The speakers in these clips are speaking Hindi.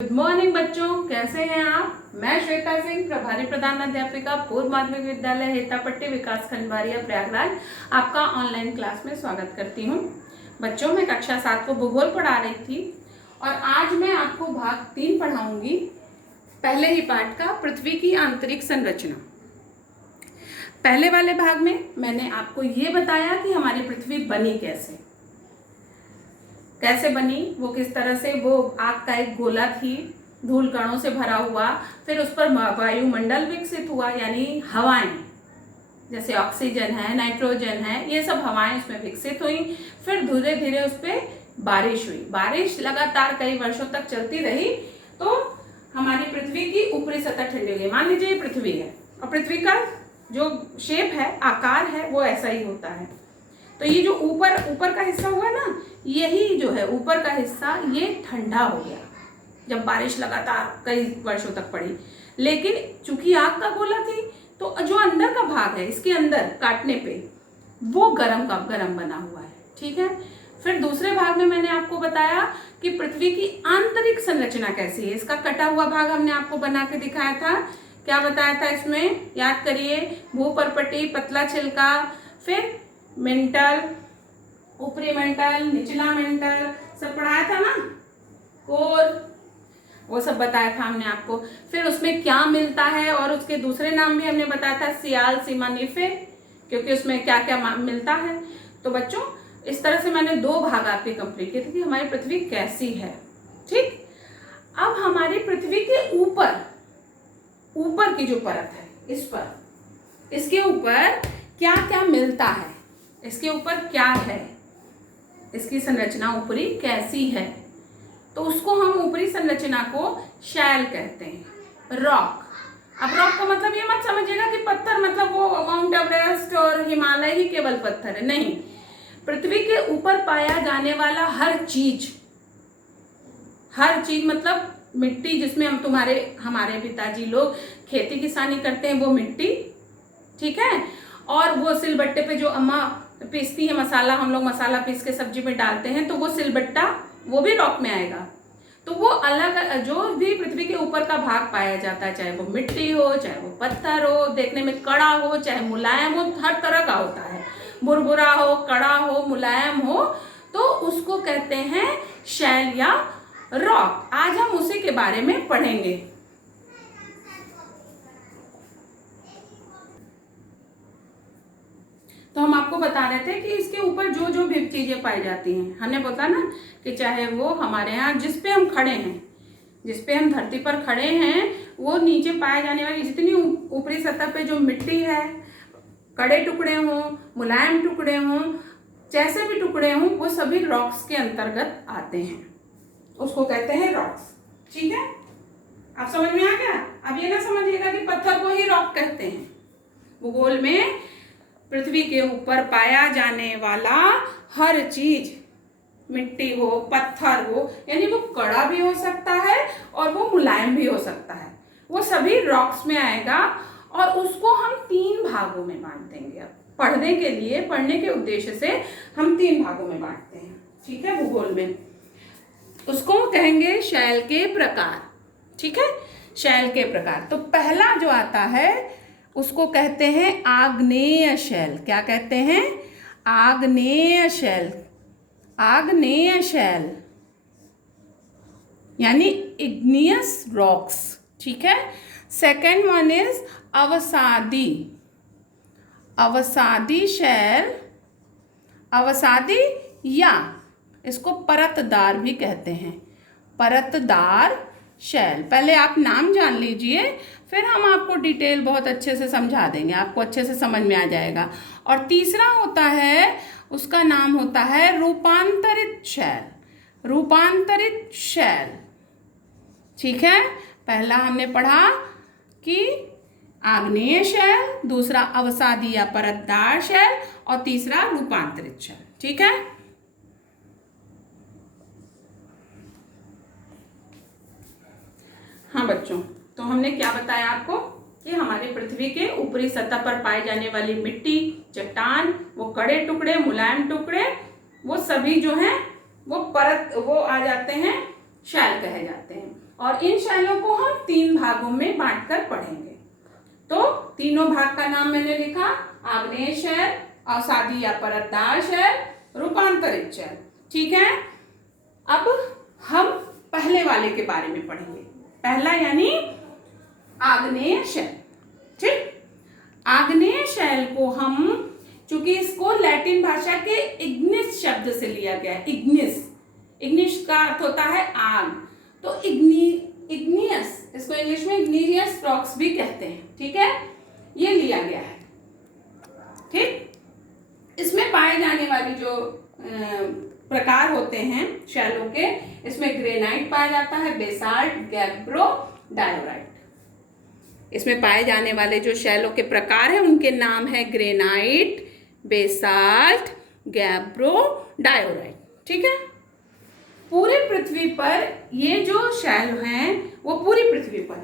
गुड मॉर्निंग बच्चों, कैसे हैं आप। मैं श्वेता सिंह, प्रभारी प्रधान अध्यापिका, पूर्व माध्यमिक विद्यालय हेतापट्टी, विकासखंड बारिया, प्रयागराज, आपका ऑनलाइन क्लास में स्वागत करती हूं। बच्चों, मैं कक्षा 7 को भूगोल पढ़ा रही थी और आज मैं आपको भाग 3 पढ़ाऊंगी, पहले ही पाठ का, पृथ्वी की आंतरिक संरचना। पहले वाले भाग में मैंने आपको ये बताया कि हमारी पृथ्वी बनी कैसे बनी, वो किस तरह से, वो आग का एक गोला थी, धूल कणों से भरा हुआ, फिर उस पर वायुमंडल विकसित हुआ, यानी हवाएं, जैसे ऑक्सीजन है, नाइट्रोजन है, ये सब हवाएं उसमें विकसित हुई। फिर धीरे धीरे उस पर बारिश हुई, बारिश लगातार कई वर्षों तक चलती रही, तो हमारी पृथ्वी की ऊपरी सतह ठंडी हो गई। मान लीजिए ये पृथ्वी है और पृथ्वी का जो शेप है, आकार है, वो ऐसा ही होता है। तो ये जो ऊपर का हिस्सा हुआ ना, यही जो है ऊपर का हिस्सा, ये ठंडा हो गया जब बारिश लगातार कई वर्षों तक पड़ी। लेकिन चूंकि आग का गोला थी, तो जो अंदर का भाग है, इसके अंदर काटने पे वो गरम बना हुआ है। ठीक है। फिर दूसरे भाग में मैंने आपको बताया कि पृथ्वी की आंतरिक संरचना कैसी है। इसका कटा हुआ भाग हमने आपको बना के दिखाया था। क्या बताया था इसमें, याद करिए। भूपर्पटी, पतला छिलका, फिर मेंटल, ऊपरी मेंटल, निचला मेंटल, सब पढ़ाया था ना। कोर, वो सब बताया था हमने आपको। फिर उसमें क्या मिलता है, और उसके दूसरे नाम भी हमने बताया था, सियाल, सीमा, निफे, क्योंकि उसमें क्या क्या मिलता है। तो बच्चों, इस तरह से मैंने 2 भाग आपके कंप्लीट किए थे कि हमारी पृथ्वी कैसी है। ठीक। अब हमारी पृथ्वी के ऊपर की जो परत है, इस पर, इसके ऊपर क्या क्या मिलता है, इसके ऊपर क्या है, इसकी संरचना ऊपरी कैसी है, तो उसको हम ऊपरी संरचना को शैल कहते हैं, रॉक। अब रॉक का मतलब ये मत समझिएगा कि पत्थर, मतलब वो माउंट एवरेस्ट और हिमालय ही केवल पत्थर है, नहीं। पृथ्वी के ऊपर पाया जाने वाला हर चीज मतलब मिट्टी, जिसमें हमारे पिताजी लोग खेती किसानी करते हैं, वो मिट्टी, ठीक है। और वो सिलबट्टे पे जो अम्मा पीसती है मसाला, हम लोग मसाला पीस के सब्जी में डालते हैं, तो वो सिलबट्टा, वो भी रॉक में आएगा। तो वो अलग, जो भी पृथ्वी के ऊपर का भाग पाया जाता है, चाहे वो मिट्टी हो, चाहे वो पत्थर हो, देखने में कड़ा हो, चाहे मुलायम हो, हर तरह का होता है, बुरबुरा हो, कड़ा हो, मुलायम हो, तो उसको कहते हैं शैल या रॉक। आज हम उसी के बारे में पढ़ेंगे। तो हम आपको बता रहे थे कि इसके ऊपर जो जो भी चीजें पाई जाती हैं, हमने बोला ना कि चाहे वो हमारे यहाँ जिस पे हम खड़े हैं, जिस पे हम धरती पर खड़े हैं, वो नीचे पाए जाने वाली जितनी ऊपरी सतह पे जो मिट्टी है, कड़े टुकड़े हों, मुलायम टुकड़े हों, जैसे भी टुकड़े हों, वो सभी रॉक्स के अंतर्गत आते हैं, उसको कहते हैं रॉक्स। ठीक है, आप समझ में आ गया। अब ये ना समझिएगा कि पत्थर को ही रॉक कहते हैं। भूगोल में पृथ्वी के ऊपर पाया जाने वाला हर चीज, मिट्टी हो, पत्थर हो, यानी वो कड़ा भी हो सकता है और वो मुलायम भी हो सकता है, वो सभी रॉक्स में आएगा। और उसको हम 3 भागों में बांट देंगे। अब पढ़ने के उद्देश्य से हम 3 भागों में बांटते हैं। ठीक है, भूगोल में उसको कहेंगे शैल के प्रकार। ठीक है, शैल के प्रकार। तो पहला जो आता है उसको कहते हैं आग्नेय शैल। क्या कहते हैं? आग्नेय शैल। आग्नेय शैल यानी इग्नियस रॉक्स। ठीक है। सेकेंड वन इज अवसादी। अवसादी शैल, अवसादी, या इसको परतदार भी कहते हैं, परतदार शैल। पहले आप नाम जान लीजिए, फिर हम आपको डिटेल बहुत अच्छे से समझा देंगे, आपको अच्छे से समझ में आ जाएगा। और तीसरा होता है, उसका नाम होता है रूपांतरित शैल। रूपांतरित शैल। ठीक है, पहला हमने पढ़ा कि आग्नेय शैल, दूसरा अवसादी या परतदार शैल, और तीसरा रूपांतरित शैल। ठीक है। हाँ बच्चों, तो हमने क्या बताया आपको कि हमारी पृथ्वी के ऊपरी सतह पर पाई जाने वाली मिट्टी, चट्टान, वो कड़े टुकड़े, मुलायम टुकड़े, वो सभी जो हैं वो आ जाते हैं, शैल कहे जाते हैं। और इन शैलों को हम 3 भागों में बांटकर पढ़ेंगे। तो तीनों भाग का नाम मैंने लिखा, आग्नेय शैल, अवसादी या परतदार शैल, रूपांतरित शैल। ठीक है, अब हम पहले वाले के बारे में पढ़ेंगे। पहला यानी आग्नेय शैल। ठीक, आग्नेय शैल को हम, चूंकि इसको लैटिन भाषा के इग्निस शब्द से लिया गया है। इग्निस का अर्थ होता है आग, तो इग्नियस, इसको इंग्लिश में इग्नियस रॉक्स भी कहते हैं। ठीक है, ये लिया गया है। ठीक, इसमें पाए जाने वाली जो प्रकार होते हैं शैलों के, इसमें ग्रेनाइट पाया जाता है, बेसाल्ट, गैब्रो, डायोराइट। इसमें पाए जाने वाले जो शैलों के प्रकार हैं उनके नाम है ग्रेनाइट, बेसाल्ट, गैब्रो, डायोराइट। ठीक है, पूरी पृथ्वी पर ये जो शैल हैं वो पूरी पृथ्वी पर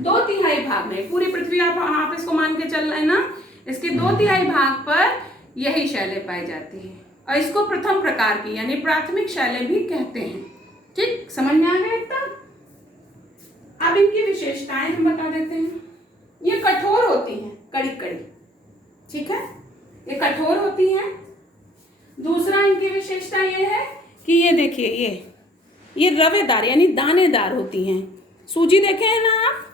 2/3 भाग में, पूरी पृथ्वी आप इसको मान के चल रहे हैं ना, इसके 2/3 भाग पर यही शैलें पाई जाती हैं और इसको प्रथम प्रकार की यानी प्राथमिक शैलें भी कहते हैं। ठीक, समझ में आ गया एकदम। अब इनकी विशेषताएं हम बता देते हैं। ये कठोर होती हैं, कड़ी। ठीक है, ये कठोर होती हैं। दूसरा इनकी विशेषता ये है कि ये देखिए, ये रवेदार यानी दानेदार होती हैं। सूजी देखे हैं ना आप,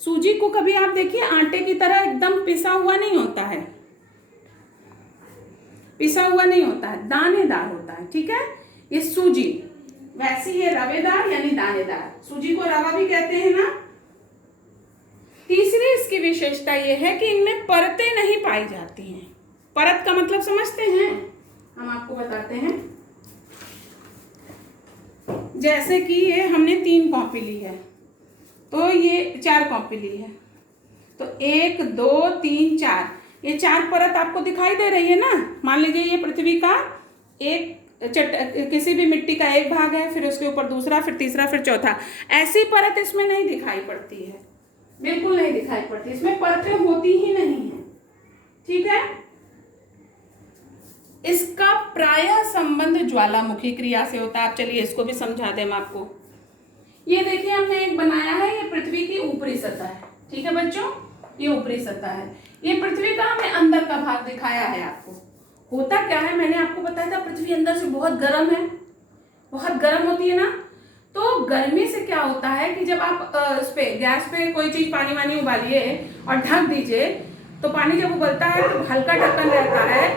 सूजी को कभी आप देखिए आटे की तरह एकदम पिसा हुआ नहीं होता है, दानेदार होता है। ठीक है, ये सूजी, वैसी ये रवेदार यानी दानेदार। सूजी को रवा भी कहते हैं ना। तीसरी इसकी विशेषता ये है कि इनमें परतें नहीं पाई जाती हैं। परत का मतलब समझते हैं, हम आपको बताते हैं। जैसे कि ये हमने 3 कॉपी ली है, तो ये 4 कॉपी ली है, तो 1 2 3 4, ये 4 परत आपको दिखाई दे रही है ना। मान लीजिए ये पृथ्वी का एक किसी भी मिट्टी का एक भाग है, फिर उसके ऊपर दूसरा, फिर तीसरा, फिर चौथा। ऐसी परत इसमें नहीं दिखाई पड़ती है, बिल्कुल नहीं दिखाई पड़ती, इसमें परतें होती ही नहीं है। ठीक है, इसका प्रायः संबंध ज्वालामुखी क्रिया से होता है। आप चलिए इसको भी समझा दें हम आपको। ये देखिए हमने एक बनाया है, ये पृथ्वी की ऊपरी सतह है। ठीक है बच्चों, ये ऊपरी सतह है। ये पृथ्वी का हमने अंदर का भाग दिखाया है आपको। होता क्या है, मैंने आपको बताया था पृथ्वी अंदर से बहुत गर्म है, बहुत गर्म होती है ना। तो गर्मी से क्या होता है कि जब आप उस पे गैस पे कोई चीज पानी वानी उबालिए और ढक दीजिए, तो पानी जब उबलता है तो हल्का ढक्कन रहता है,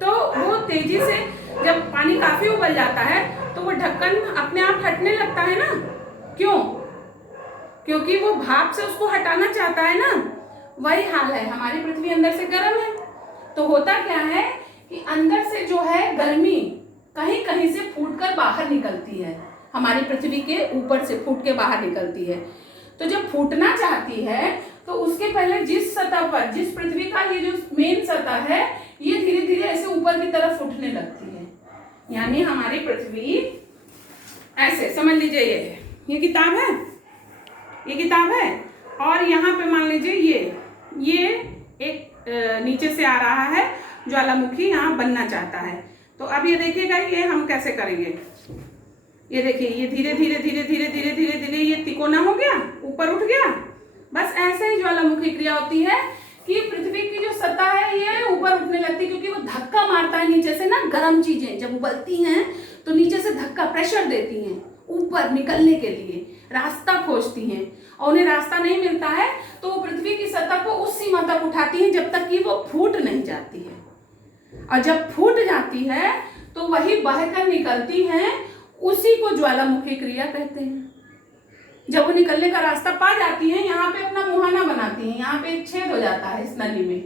तो वो तेजी से जब पानी काफी उबल जाता है तो वो ढक्कन अपने आप हटने लगता है ना। क्यों? क्योंकि वो भाप से उसको हटाना चाहता है ना। वही हाल है, हमारी पृथ्वी अंदर से गर्म है, तो होता क्या है कि अंदर से जो है गर्मी कहीं कहीं से फूटकर बाहर निकलती है, हमारी पृथ्वी के ऊपर से फूट के बाहर निकलती है। तो जब फूटना चाहती है तो उसके पहले जिस सतह पर, जिस पृथ्वी का ये जो मेन सतह है, ये धीरे धीरे ऐसे ऊपर की तरफ फूटने लगती है। यानी हमारी पृथ्वी ऐसे समझ लीजिए, ये किताब है, ये किताब है, और यहाँ पे मान लीजिए ये एक नीचे से आ रहा है ज्वालामुखी, यहाँ बनना चाहता है। तो अब ये देखिएगा, ये हम कैसे करेंगे। ये देखिए, ये धीरे धीरे धीरे धीरे धीरे धीरे धीरे ये तिकोना हो गया, ऊपर उठ गया। बस ऐसे ही ज्वालामुखी क्रिया होती है कि पृथ्वी की जो सतह है ये ऊपर उठने लगती है, क्योंकि वो धक्का मारता है नीचे से ना। गर्म चीजें जब उबलती हैं तो नीचे से धक्का, प्रेशर देती हैं ऊपर निकलने के लिए, रास्ता खोजती हैं, और उन्हें रास्ता नहीं मिलता है तो वो पृथ्वी की सतह को उस सीमा तक उठाती हैं जब तक कि वो फूट नहीं जाती है। और जब फूट जाती है तो वही बहकर निकलती हैं, उसी को ज्वालामुखी क्रिया कहते हैं। जब वो निकलने का रास्ता पा जाती हैं, यहाँ पे अपना मुहाना बनाती हैं, यहाँ पे एक छेद हो जाता है इस नली में।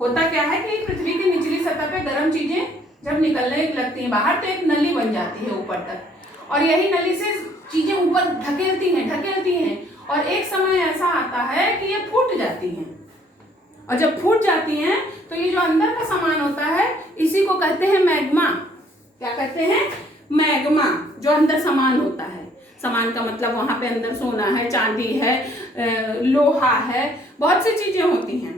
होता क्या है कि पृथ्वी की निचली सतह पे गर्म चीजें जब निकलने लगती हैं बाहर, तो एक नली बन जाती है ऊपर तक, और यही नली से चीजें ऊपर ढकेलती हैं, और एक समय ऐसा आता है कि ये फूट जाती हैं। और जब फूट जाती हैं तो ये जो अंदर का सामान होता है, इसी को कहते हैं मैग्मा। क्या कहते हैं? मैग्मा। जो अंदर सामान होता है, सामान का मतलब वहां पे अंदर सोना है, चांदी है, लोहा है, बहुत सी चीजें होती हैं।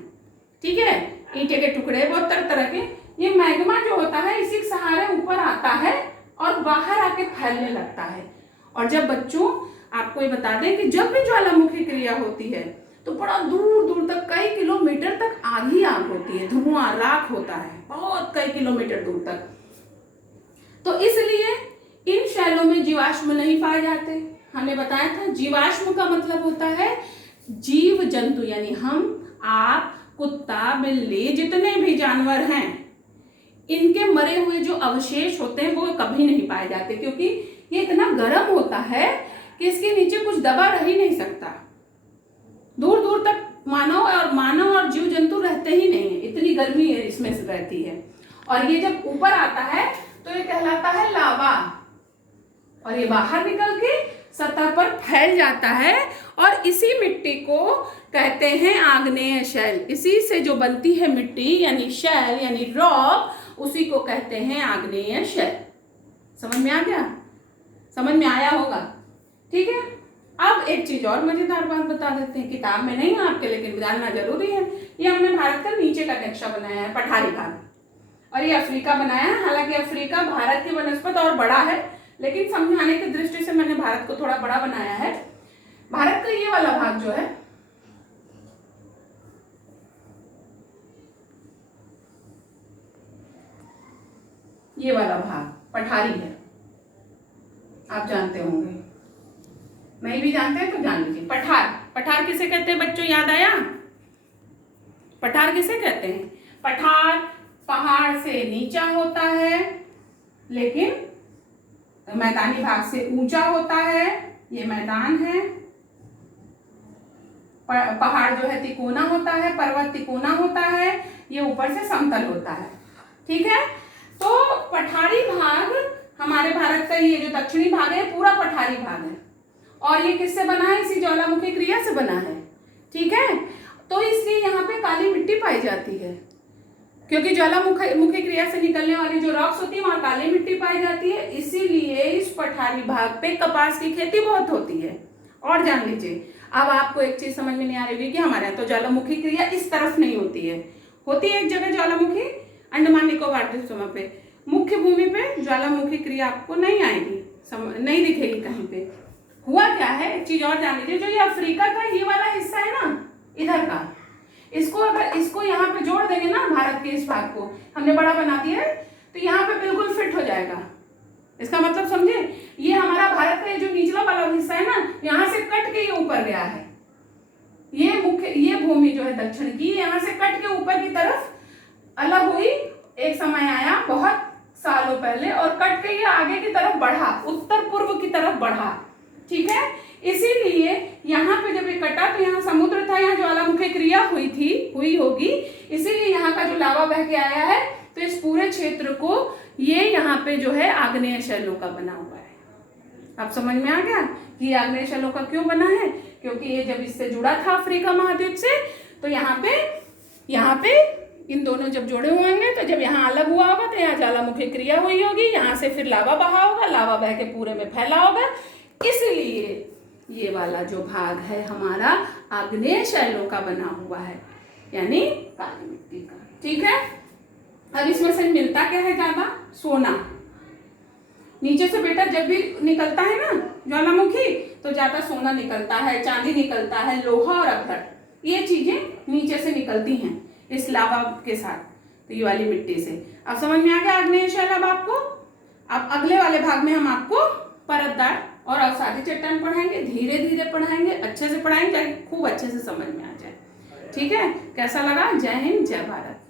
ठीक है, ईंटे के टुकड़े, बहुत तरह तरह के। ये मैग्मा जो होता है इसी के सहारे ऊपर आता है और बाहर आके फैलने लगता है। और जब बच्चों आपको ये बता दें कि जब भी ज्वालामुखी क्रिया होती है तो बड़ा दूर दूर तक कई किलोमीटर तक आग ही आग होती है, धुआं राख होता है बहुत कई किलोमीटर दूर तक। तो इसलिए इन शैलों में जीवाश्म नहीं पाए जाते। हमने बताया था जीवाश्म का मतलब होता है जीव जंतु, यानी हम, आप, कुत्ता, बिल्ली, जितने भी जानवर हैं, इनके मरे हुए जो अवशेष होते हैं वो कभी नहीं पाए जाते, क्योंकि ये इतना गर्म होता है कि इसके नीचे कुछ दबा रह ही नहीं सकता। दूर दूर तक मानव और जीव जंतु रहते ही नहीं है, इतनी गर्मी है इसमें रहती है। और ये जब ऊपर आता है तो ये कहलाता है लावा, और ये बाहर निकल के सतह पर फैल जाता है, और इसी मिट्टी को कहते हैं आग्नेय शैल। इसी से जो बनती है मिट्टी यानी शैल यानी रॉक, उसी को कहते हैं आग्नेय शैल। समझ में आ गया? समझ में आया होगा, ठीक है। अब एक चीज और मजेदार बात बता देते हैं, किताब में नहीं है आपके, लेकिन जानना जरूरी है। ये हमने भारत का नीचे का नक्शा बनाया है, पठारी भाग, और ये अफ्रीका बनाया है। हालांकि अफ्रीका भारत की बनस्पत और बड़ा है, लेकिन समझाने की दृष्टि से मैंने भारत को थोड़ा बड़ा बनाया है। भारत का ये वाला भाग जो है, ये वाला भाग पठारी है, आप जानते होंगे, नहीं भी जानते हैं तो जान लीजिए। पठार, पठार किसे कहते हैं बच्चों, याद आया? पठार किसे कहते हैं? पठार पहाड़ से नीचा होता है, लेकिन मैदानी भाग से ऊंचा होता है। ये मैदान है। पहाड़ जो है तिकोना होता है, पर्वत तिकोना होता है, ये ऊपर से समतल होता है, ठीक है। तो पठारी भाग हमारे भारत का ये जो दक्षिणी भाग है पूरा पठारी भाग है, और ये किससे बना है? इसी ज्वालामुखी क्रिया से बना है, ठीक है। तो इसलिए यहाँ पे काली मिट्टी पाई जाती है, क्योंकि ज्वालामुखी क्रिया से निकलने वाली जो रॉक्स होती है वहां काली मिट्टी पाई जाती है। इसीलिए इस पठारी भाग पे कपास की खेती बहुत होती है। और जान लीजिए, अब आपको एक चीज समझ में नहीं आ रही होगी कि हमारे यहाँ तो ज्वालामुखी क्रिया इस तरफ नहीं होती है। होती है एक जगह ज्वालामुखी, अंडमान निकोबार द्वीप पे, मुख्य भूमि पे ज्वालामुखी क्रिया आपको नहीं आएगी, नहीं दिखेगी कहीं पे। हुआ क्या है, एक चीज और जान लीजिए, जो ये अफ्रीका का ये वाला हिस्सा है ना, इधर का, इसको अगर इसको यहाँ पे जोड़ देंगे ना, भारत के इस भाग को हमने बड़ा बना दिया है, तो यहाँ पे बिल्कुल फिट हो जाएगा। इसका मतलब समझे, ये हमारा भारत का जो निचला वाला हिस्सा है ना, यहाँ से कट के ये ऊपर गया है। ये भूमि जो है दक्षिण की, यहाँ से कट के ऊपर की तरफ अलग हुई। एक समय आया बहुत सालों पहले, और कट के ये आगे की तरफ बढ़ा, उत्तर पूर्व की तरफ बढ़ा, ठीक है। इसीलिए यहाँ पे जब ये कटा तो यहाँ समुद्र था, यहाँ ज्वालामुखी क्रिया हुई होगी, इसीलिए यहाँ का जो लावा बह के आया है, तो इस पूरे क्षेत्र को ये यहाँ पे जो है आग्नेय शैलों का बना हुआ है। अब समझ में आ गया कि आग्नेय शैलों का क्यों बना है? क्योंकि ये जब इससे जुड़ा था अफ्रीका महाद्वीप से, तो यहाँ पे इन दोनों जब जुड़े हुए होंगे, तो जब यहाँ अलग हुआ होगा तो यहाँ ज्वालामुखी क्रिया हुई होगी, यहाँ से फिर लावा बहा होगा, लावा बह के पूरे में फैला होगा। इसलिए ये वाला जो भाग है हमारा आग्नेय शैलों का बना हुआ है, यानी काली मिट्टी का, ठीक है। अब इसमें से मिलता क्या है ज्यादा? सोना। नीचे से बेटा जब भी निकलता है ना ज्वालामुखी, तो ज्यादा सोना निकलता है, चांदी निकलता है, लोहा और अभ्रक, ये चीजें नीचे से निकलती हैं इस लावा के साथ, तो ये वाली मिट्टी से। अब समझ में आ गया आग्नेय शैल। अब आपको अब अगले वाले भाग में हम आपको परतदार और अवसादी चट्टान पढ़ाएंगे, धीरे धीरे पढ़ाएंगे, अच्छे से पढ़ाएंगे, खूब अच्छे से समझ में आ जाए, ठीक है। कैसा लगा? जय हिंद, जय भारत।